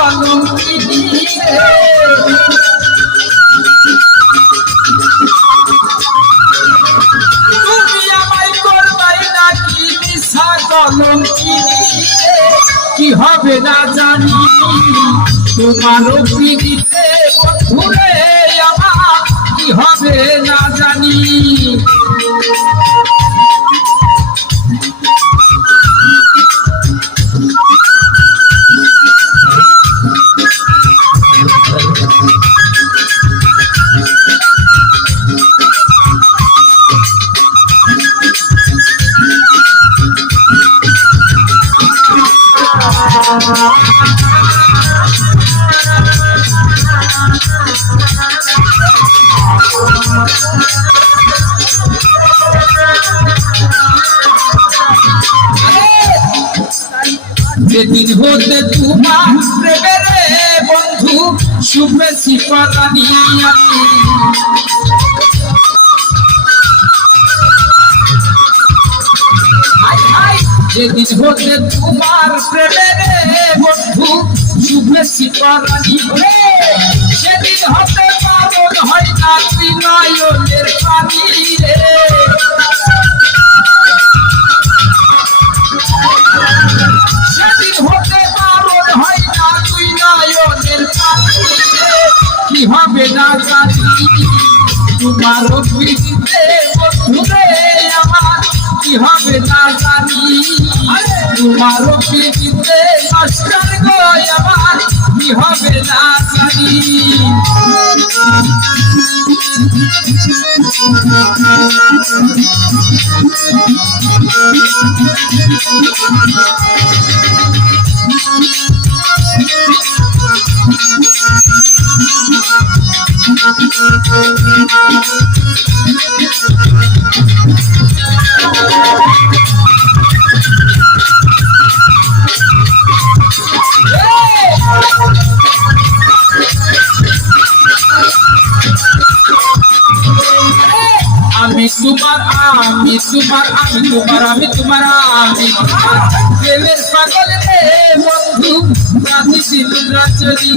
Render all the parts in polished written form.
কলঙ্কিনী রে। তুমি আমায় করবাই নাকি মিছা কলঙ্কিনী রে। কি হবে না জানি তোমারও পিড়িতে বন্ধুরে আমার কি হবে না জানি। যেদিন হতে তোমার প্রেমের বন্ধু শুভেছি পরানি আমি। যেদিন হতে তোমার প্রেমের বন্ধু শুভেছি পরানি সেদিন হতে পাবন হয় না নয়নের পানি রে। সেদিন হতে পাবন হয় না তুই নয়নের পানি রে। কি হবে না জানি তোমারও পিড়িতে বন্ধুরে আমার কি হবে না জানি। তোমারও পিড়িতে মাস্টার গো আমার কি হবে না জানি। আমি তোমার প্রেমের পাগল রে বন্ধু রাধি সিন্ধুরাচরি।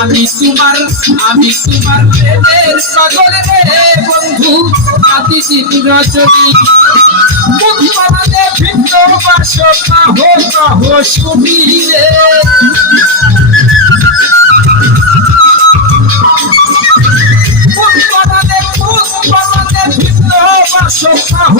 আমি তোমার প্রেমের পাগল রে বন্ধু রাধি সিন্ধুরাচরি। মুখ বানালে ভিন্ন বাসো কাহ শুনি রে। মুখ বানালে ভিন্ন বাসো কাহ